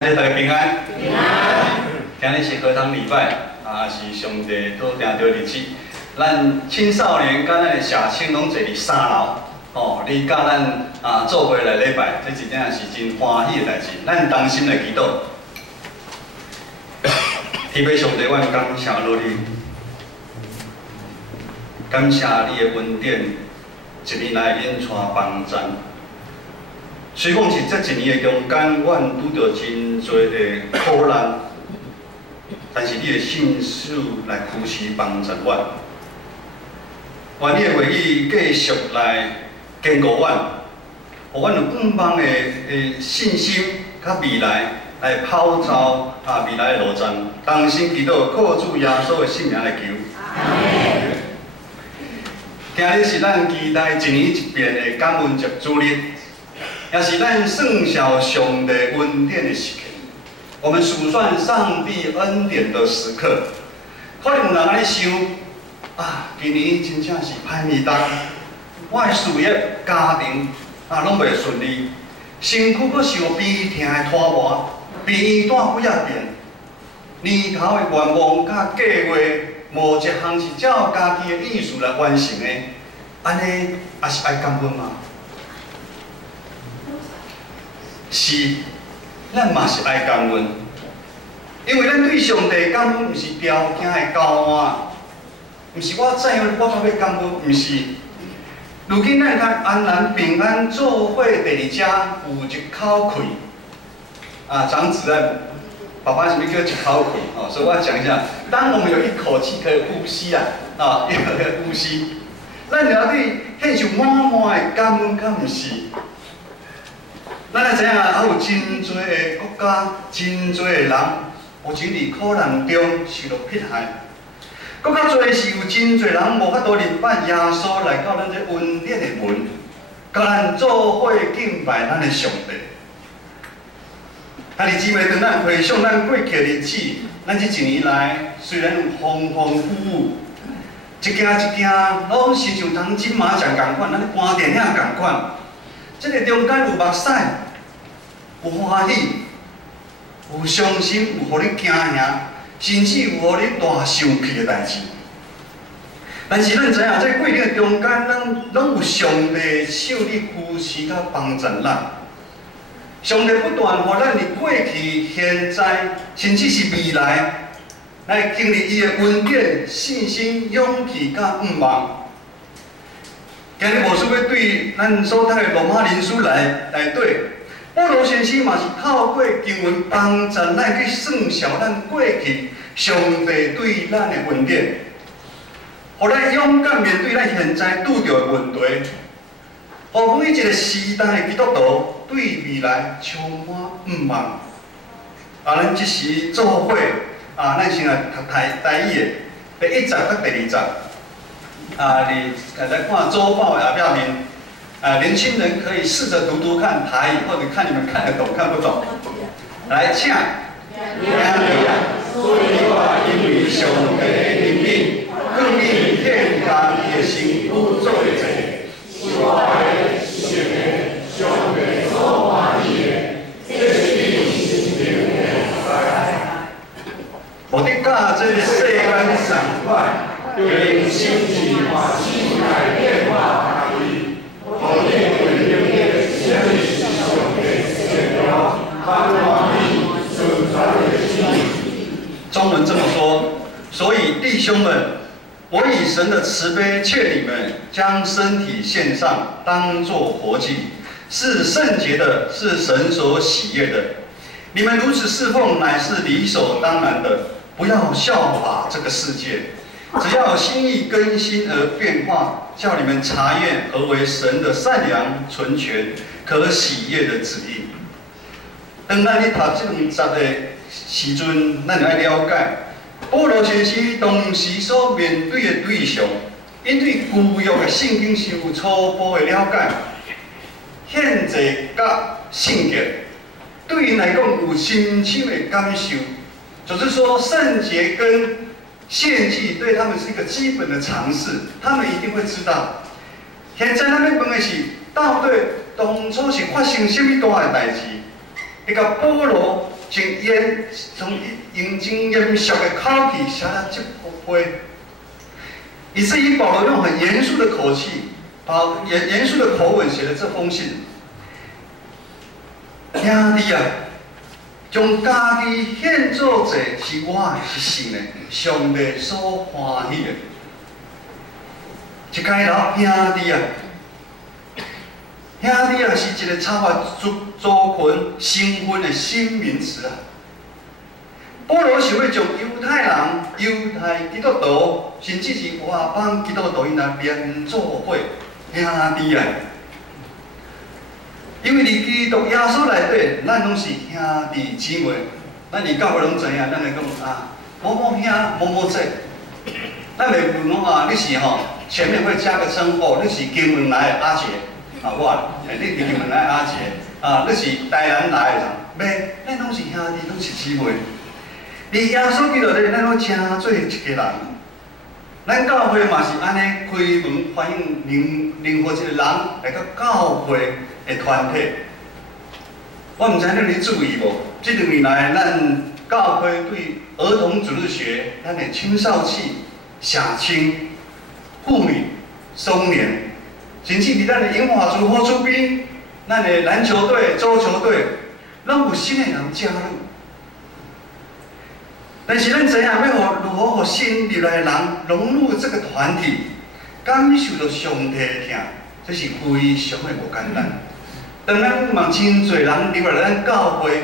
大家平安。平安。今日是何堂礼拜，是上帝所定着日子。咱青少年甲咱的社青拢坐伫3楼，你甲咱做伙来礼拜，这一件是真欢喜的代志。咱同心来祈祷。天父上帝，阮感谢你，感谢你的恩典，一年来引带帮助。 虽讲是这一年的中间，阮拄着真侪的苦难，但是你的信手来扶持帮助阮，愿你的话语继续来坚固阮，互阮有更棒的信心，甲未来来跑走未来的路程。同心祈祷，靠主耶稣的圣名来求。今日是咱期待一年一遍的感恩节主日。 也是咱圣小上帝恩典的时刻，我们数算上帝恩典的时刻。可能有人安尼想，今年真正是歹年当，我的事业、家庭拢袂顺利，身躯阁受病痛的拖磨，病院带几啊遍，年头的愿望甲计划无一项是照家己的意思来完成的，安尼也是爱感恩吗？ 是，咱嘛是爱感恩，因为咱对上帝感恩，毋是条件的交换，毋是我怎样我才要感恩，毋是。如今咱较安然平安做伙第二家有一口气，长子啊，爸爸什么叫一口气？所以我要讲一下，当我们有一口气可以呼吸一个呼吸，咱了对献上满满的感恩，敢毋是？ 咱来知影，还有真侪的国家，真侪的人，有真伫苦难中受到迫害。更较侪是有真侪人无法度明白耶稣来到咱这恩典的门，甲咱做伙敬拜咱的上帝。兄弟姊妹，当咱回想咱过去的日子，咱这一年来虽然有丰丰富富，一件一件拢是像当金马奖共款，咱搬电影共款。 这个中间有目屎，有欢喜，有伤心，有互你惊吓，甚至有互你大生气的代志。但是咱知影，在过程的中间，咱拢有上帝手里扶持甲帮助咱。上帝不断互咱伫过去、现在，甚至是未来，来经历伊的恩典、信心、勇气甲盼望。 今日牧师要对咱所读的罗马人书内底，保罗先生嘛是透过经文帮助咱去算小咱过去上帝对咱的恩典，互咱勇敢面对咱现在拄着的问题，互每一个时代的基督徒对未来充满盼望。咱即时做伙咱先来读台语的第1集甲第2集。 你来看周报的下面，年轻人可以试着读看台语，或者看你们看得懂看不懂。来，请。所以我因为上帝的怜悯，更以天堂的心不做者，是我的血缘上帝所欢喜的，这是你心灵的灾。我的教这世间上快。 对心情和心态变化而已，我认为人的生命是上帝显了盼望力所传的心。中文这么说，所以弟兄们，我以神的慈悲劝你们，将身体献上，当作活祭，是圣洁的，是神所喜悦的。你们如此侍奉，乃是理所当然的，不要效法这个世界。 只要心意更新而变化，叫你们查验何为神的善良、纯全、可喜悦的旨意。当咱咧读这2集的时阵，咱来了解保罗先生当时所面对的对象，因对旧约的圣经是有初步的了解，献祭甲圣洁对因来讲有深深的感受，就是说圣洁跟 献祭对他们是一个基本的常识，他们一定会知道。现在咱要问的是，到底当初是发生什么大的代志，会甲保罗用真严肃的口气写了这幅碑，以至于保罗用很严肃的口气，严肃的口吻写了这封信。兄弟啊，将家己献作者是我是神的，上帝所欢喜的。一家老兄弟啊，兄弟啊是一个超越族群身份的新名词啊。保罗想要将犹太人、犹太基督徒，甚至是外邦基督徒，因来连做伙兄弟啊。因为伫基督耶稣内底，咱拢是兄弟姊妹。咱伫教会拢知影，咱会讲啊，某某兄、某某姐。咱袂问讲啊，你是吼前面会加个称呼，你是金门来的阿杰啊，我，你是金门来的阿杰啊，你是台南来的啥？袂，咱拢是兄弟，拢是姊妹。伫耶稣基督内，咱拢成做一个人。咱教会嘛是安尼开门欢迎任何一个人来到教会的团体。我毋知你有注意无？这2年来，咱教会对儿童主日学、咱的青少期、社青、妇女、松年，甚至伫咱的樱花竹、火竹边，咱的篮球队、足球队，拢有新的人加入。但是咱知影要如何互新入来的人融入这个团体，感受到上帝的疼，这是非常的无简单。当咱嘛真侪人入来咱教会，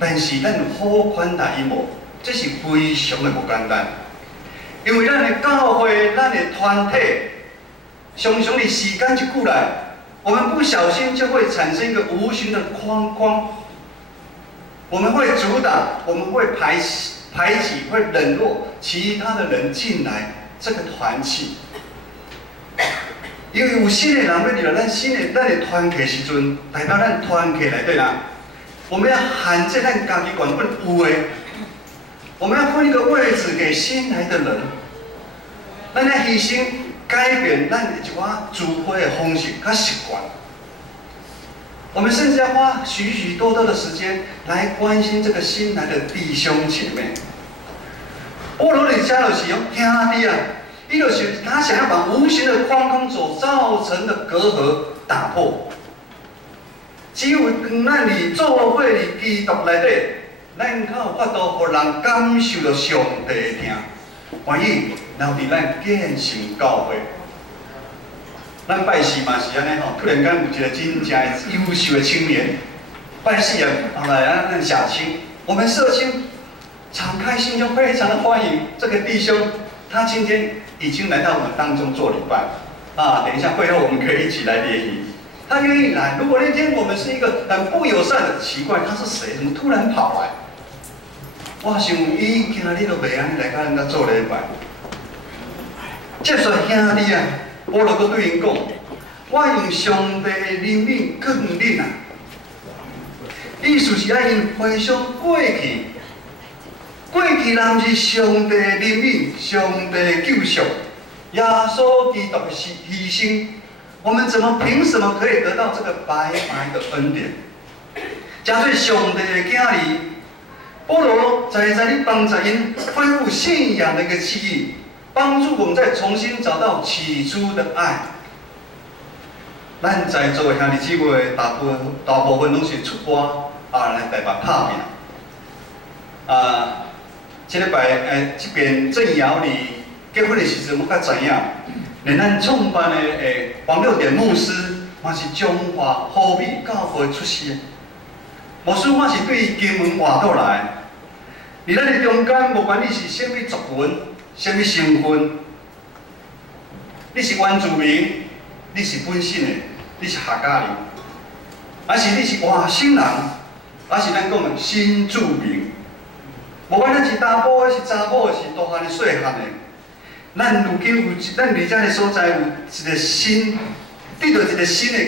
但是咱好款待伊无，这是非常的无简单。因为咱的教会、咱的团体，常常的时间一久来，我们不小心就会产生一个无形的框框，我们会阻挡，我们会排挤，会冷落其他的人进来这个团体。因为有新的人要入来咱的团体时阵，代表咱团体内底啦，我们要限制咱家己原本有的，我们要分一个位置给新来的人，咱要牺牲改变咱一寡聚会的方式甲习惯。我们甚至要花许许多多的时间来关心这个新来的弟兄姐妹。保罗里加就是用兄弟啊，伊就是他想要把无形的框框所造成的隔阂打破。只有当咱伫做伙伫基督内底，咱才有法度互人感受到上帝的疼，愿意留伫咱建成教会。咱拜四嘛是安尼吼，突然间有一个真正优秀的青年，拜四啊，后来咱社青，我们社青敞开心胸，非常的欢迎这个弟兄，他今天已经来到我们当中做礼拜啊。等一下会后我们可以一起来联谊，他愿意来。如果那天我们是一个很不友善的，奇怪他是谁？怎么突然跑来？我想伊今日都袂安尼来甲咱做礼拜，接受兄弟啊。保罗阁对因讲：“我用上帝的怜悯更恁啊！”意思是爱因回想过去，过去人是上帝的怜悯、上帝的救赎、耶稣基督的牺牲，我们凭什么可以得到这个白白的恩典？加做上帝的囝儿，保罗在你帮助因恢复信仰的一个记忆。帮助我们再重新找到起初的爱。咱在座的兄弟姊妹，大部分拢是出国来台北拍拼。这礼拜这边正瑶里结婚的时阵，我才知影，连咱创办的黄六典牧师，嘛是中华好美教会出世。牧师我是对金门外岛来，伫咱的中间，无管你是啥物族群。什么身份？你是原住民，你是本省的，你是客家人，还是你是外省人，还是咱讲的新住民？无管咱是查甫的，是查某的，是大汉的、细汉的，咱如今咱伫遮个所在有一个新，得到一个新的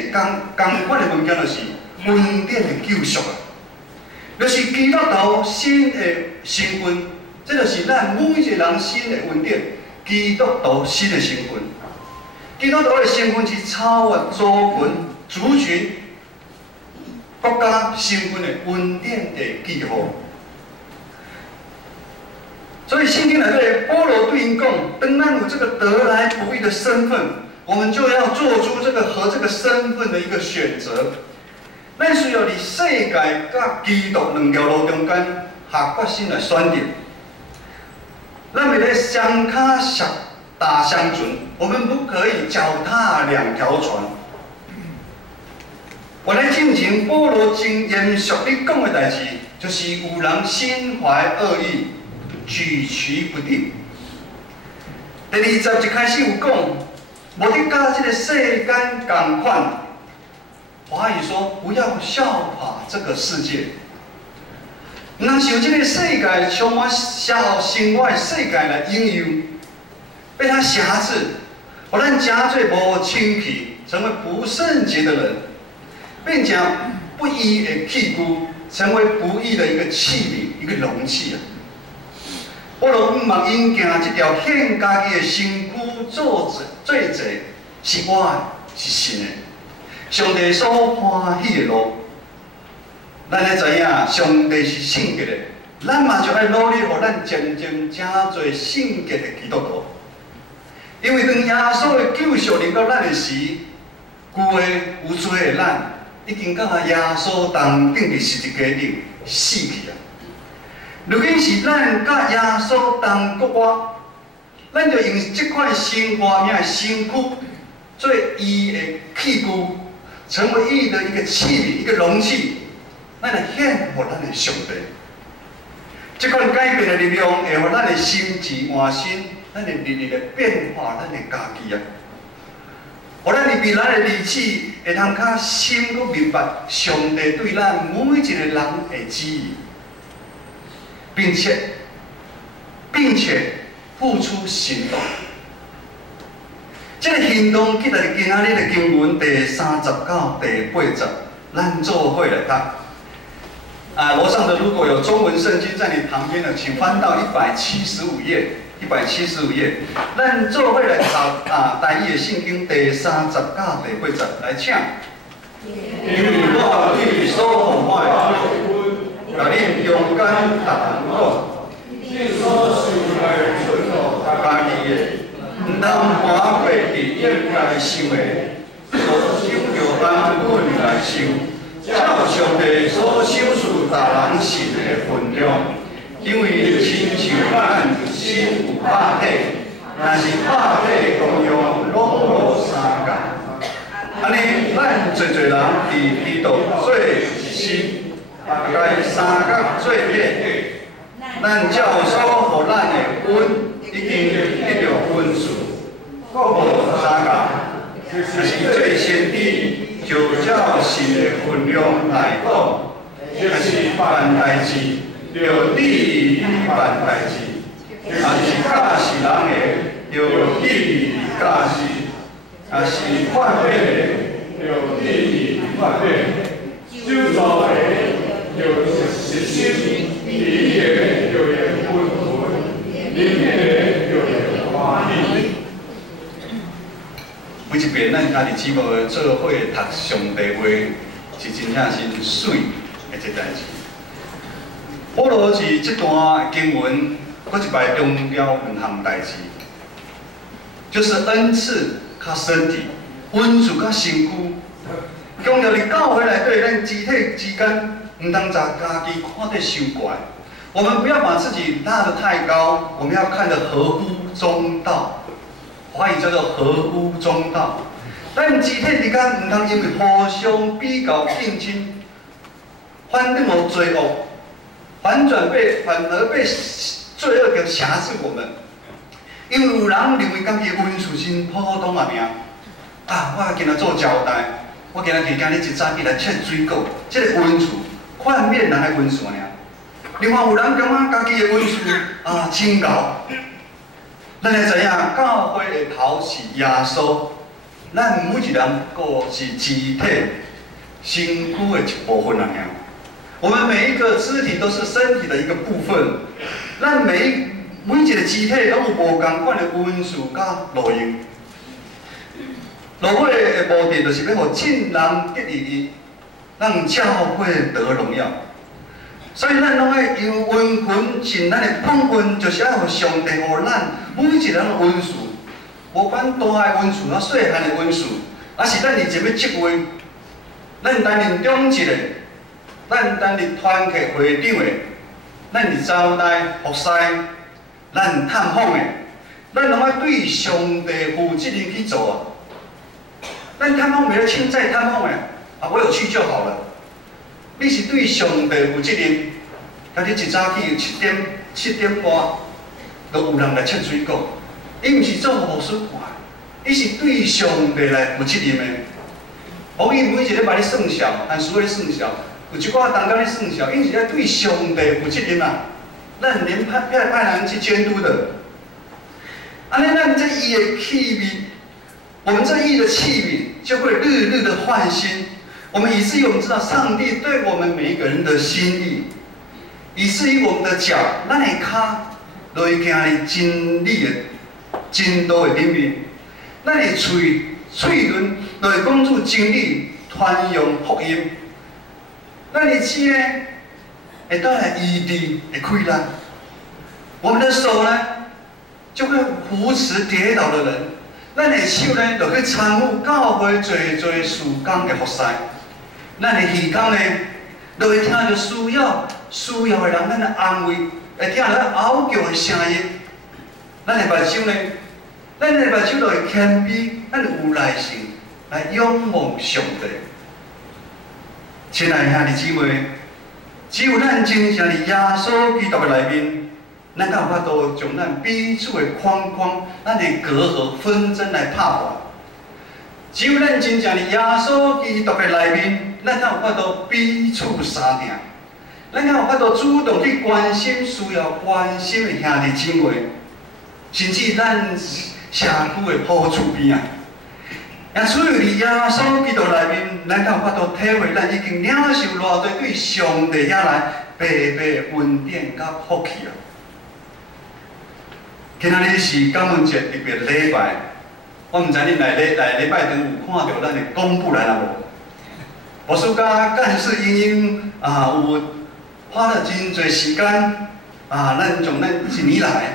同款的物件，就是恩典的救赎啊，就是基督徒新的身份。这就是咱每一个人新的恩典，基督徒新的身份。基督徒的身份是超越族群、国家身份的恩典的记号。所以圣经内底保罗对因讲，当咱有这个得来不易的身份，我们就要做出这个和这个身份的一个选择。咱需要伫世界甲基督两条路中间下决心来选择。咱袂咧双脚踏相船，我们不可以脚踏两条船。我来进行保罗真严肃地讲的代志，就是有人心怀恶意，举棋不定。第21开始有讲，无得甲这个世间同款。华语说，不要效法这个世界。唔通受这个世界充满小生活的世界来引诱，被他辖制，互咱真做无清气，成为不圣洁的人，并将不义的器具成为不义的一个器皿、一个容器啊！我若唔茫因行这条献家己的身躯做罪是我的，是神的。上帝所欢喜的路。咱咧知影，上帝是圣洁的，咱嘛就爱努力，互咱渐渐真侪圣洁的基督徒。因为当耶稣的救赎临到咱的时，旧的有罪的咱，已经甲耶稣同顶伫十字架顶死去啊。如今是咱甲耶稣同国活，咱就用这款生活命的身躯，做伊的器具，成为伊的一个器皿、一个容器。咱来献互咱的上帝，这款改变的力量会互咱的心智换新，咱的日日的变化，咱的家己啊，互咱的未来的日子会通较深搁明白上帝对咱每一个人的旨意，并且付出行动。这个行动，记得今仔日的经文第39、第80，咱做伙来读。楼上的如果有中文圣经在你旁边的，请翻到175页。175页，咱做伙来读台语的圣经第39、第80来唱。因为我对所奉我的甲恁勇敢同讲，你所受来顺路家己的，唔通搬过伫应该想的，所想着安稳来想。照上帝所赏赐大人信的分量，因为亲像咱心有拍体，若是拍体同样拢无相共。安尼，咱侪人伫基督做一心，该三角做体。咱照所互咱的恩，已经得到分数，各无相共，就是做先知。就照神的分量来讲，若是办代志，就理办代志；若是教是人的，就理教是；若是犯法的，就理犯法；酒造的，就实心；理的，就用温存；灵的，就用欢喜。每一遍咱家己姊妹做伙读上帝话，是真正是水的一代志。保罗是这段经文，搁一摆强调两项代志，就是恩赐甲身体，恩赐甲身躯。强调伫教会内底，咱肢体之间，唔通把家己看得伤怪。我们不要把自己拉得太高，我们要看得合乎中道。华语叫做合乎中道。咱肢体之间唔通因为互相比较竞争，反而罪恶，反而被罪恶给辖制我们。因为有人认为家己的温素真普通啊尔，我今仔做交代，我今日一早起来切水果，这个温素看面人的温素尔。另外有人感觉家己的温素真高。咱来知影，教会的头是耶稣，咱每一人各是肢体、身躯的一部分啊！我们每一个肢体都是身体的一个部分，咱每一个肢体拢有无同款的温素甲路用。路会的目的就是要互众人得利益，让教会得荣耀。所以咱拢要由温存信咱的本分就是要互上帝互咱每一个人的恩赐，无管大个恩赐，啊细汉的恩赐，啊是咱日前要职位，咱担任中职的，咱担任团契会长的，咱是招待服侍，咱探访的，咱拢爱对上帝负责任去做啊。咱探访袂了凊彩探访的，啊我有去就好了。你是对上帝负责任。今日一早起7点半，都有人来切水果。伊毋是做牧师看，伊是对上帝来负责任的。无伊每一个摆咧算数，按所咧算数，有一寡当工咧算数，伊是咧对上帝负责任啊。咱连派人去监督的。安尼，咱这义的器皿，我们这义的器皿就会日日的换新。我们以至于我们知道上帝对我们每一个人的心意。以至于我们的脚，咱的脚，就会行伫真理的、真道的领域；咱的嘴唇，就会讲出真理、传扬福音；咱的舌呢，会带来医治的溃烂；我们的手呢，就会扶持跌倒的人；咱的手呢，就去参与教会做事工的服侍；咱的耳孔呢，就会听到需要的人，咱的安慰，会听到咱嚎叫的声音。咱的目睭呢？咱的目睭就会谦卑，咱有耐心来仰望上帝。亲爱的兄弟姊妹，只有咱真正伫耶稣基督的内面，咱才有法度将咱彼此的框框、咱的隔阂、纷争来拍破。只有咱真正伫耶稣基督的内面，咱才有法度彼此相听。咱才有法度主动去关心需要关心的兄弟姊妹，甚至咱社区的好厝边啊。也只有伫耶稣基督内面，咱才有法度体会咱已经领受偌多对上帝遐来白白恩典甲福气啊。今仔日是感恩节特别礼拜，我毋知恁来礼拜堂有看到咱的公布来了无？牧师甲干事英有。花了真侪时间咱从咱一年来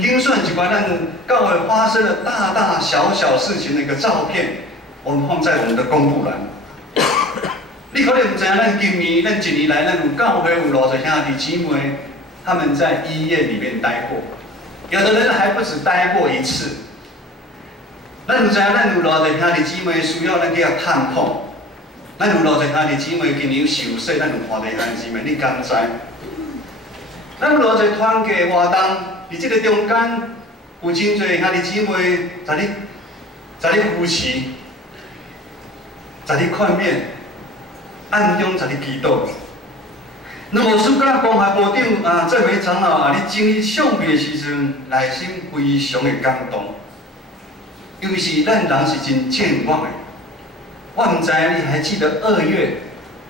精算一寡咱教会发生了大大小小事情的一个照片，我们放在我们的公布栏。你可能唔知影，咱今年咱一年来，咱有教会有50兄弟姊妹，他们在医院里面待过，有的人还不止待过一次。咱唔知影，咱有50兄弟姊妹需要咱去探访。咱有50兄弟姊妹今年受洗，咱有看到兄弟姊妹，你敢知？咱有50团契活动，伫这个中间有真侪兄弟姊妹在你扶持，在你劝勉，暗中在你祈祷。那么，暑假关怀部长这位长老你经历相片的时阵，内心非常的感动，因为是咱人是真健忘的。我唔知你还记得2月，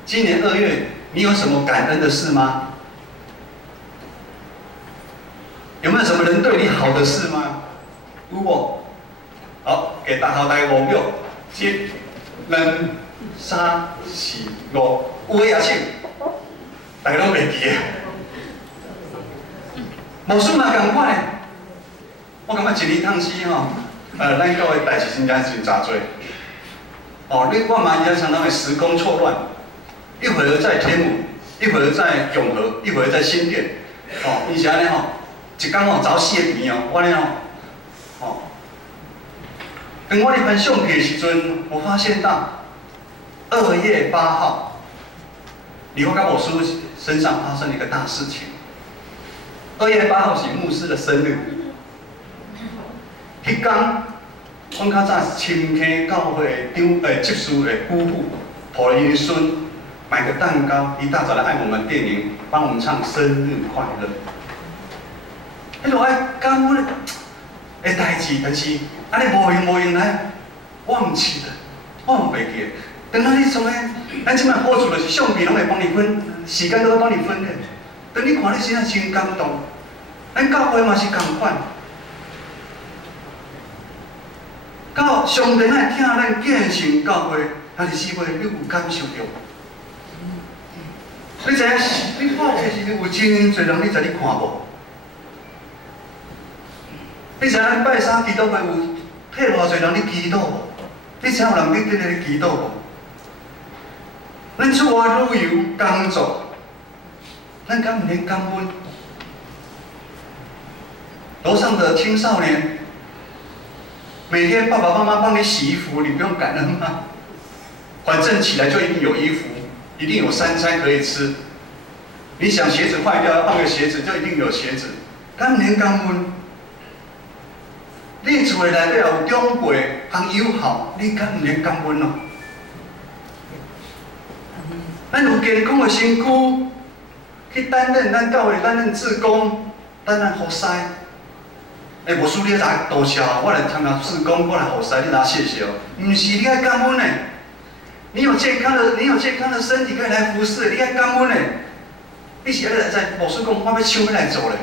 今年2月，你有什么感恩的事吗？有没有什么人对你好的事吗？有无？好，给大家来5秒，1、2、3、4、5，有诶也请，大家拢袂记诶。无事嘛，共款诶。我感觉一年趟死吼，咱教会代志真正真杂多。我嘛也常常会时空错乱，一会儿在天母，一会儿在永和，一会儿在新店，而且安尼一天走4个边我呢等我咧翻相片的时阵，我发现到2月8号，李我甲牧师身上发生了一个大事情。2月8号是牧师的生日，迄天。阮较早深坑教会执事的夫妇抱了因孙，买个蛋糕，一大早来按我们电铃，帮我们唱生日快乐。迄落爱感恩的代志，但是安尼无用来忘记了，我唔袂记。等到你从咱即摆播出就是相片，拢会帮你分，时间都会帮你分的。等你看，你心内真感动。咱教会嘛是共款。到上帝来听咱建成教会，兄弟姊妹，你有感受到？你知影你拍册时阵有真侪人你知你看无？你知影咱拜三祈祷会有替偌侪人你祈祷无？你知影有人你伫咧祈祷无？咱出外旅游工作，咱敢唔免感恩？楼上的青少年，每天爸爸妈妈帮你洗衣服，你不用感恩吗？反正起来就一定有衣服，一定有3餐可以吃。你想鞋子坏掉要换个鞋子，就一定有鞋子。敢唔免感恩？你厝内底有长辈和友好，你敢唔免感恩哦？咱有健康的身躯，去担任咱教会担任志工，担任服侍。无输你来多谢，我来参加志工，我来服侍，你哪谢谢哦？唔是，你爱感恩呢。你有健康的身体可以来服侍，你爱感恩呢。你是爱在牧师讲，我要抢要来做咧。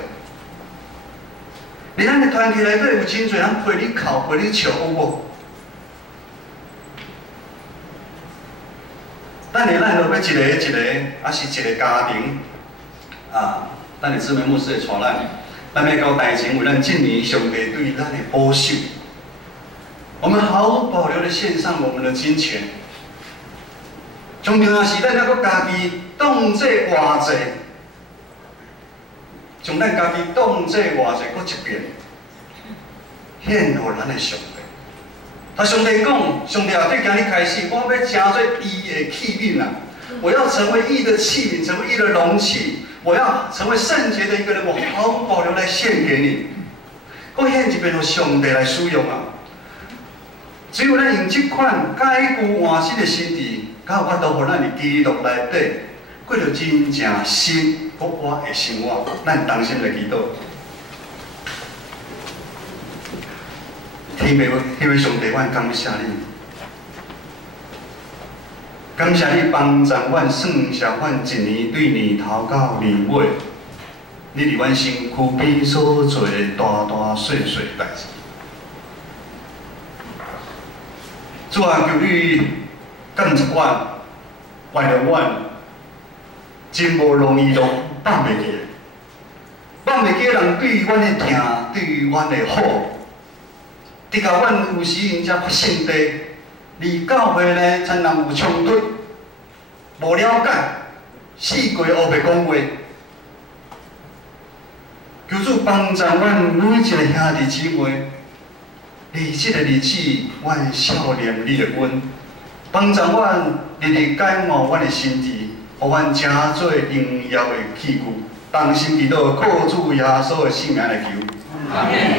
你咱的团体内底有真侪人陪你哭，陪你笑，有无？等下咱就要一个，还是一个家庭啊？等下姊妹牧师会带咱要交代前为咱今年上帝对咱的保守。我们毫无保留的献上我们的金钱。上重要是咱要搁家己当作活祭，将咱家己当作活祭，搁一遍献予咱的上帝。他上帝讲，上帝啊，对今日开始，我要成做义的器皿啊！我要成为义的器皿，成为义的容器。我要成为圣洁的一个人，我毫无保留来献给你。我献一遍予上帝来使用啊！只有咱用这款解固换新的心智，才有法度，互咱伫基督内底过着真正新活泼的生活。咱同心来祈祷。天父上帝，阮感谢你，感谢你帮助阮算下阮一年对年头到年尾，你伫阮身躯边所做的大大小小代志。主啊，求你感谢阮，为了阮真无容易咯，放袂记，放袂记人对阮的疼，对阮的好。直到阮有时因才发现地，离教会呢，常常有冲突，无了解，四过黑白讲话。求主帮助阮每一个兄弟姊妹，伫即个日子，阮少年你的恩，帮助阮日日改冒阮的心智，互阮成做荣耀的器具。同心祈祷，靠主耶稣的圣名来求。阿门。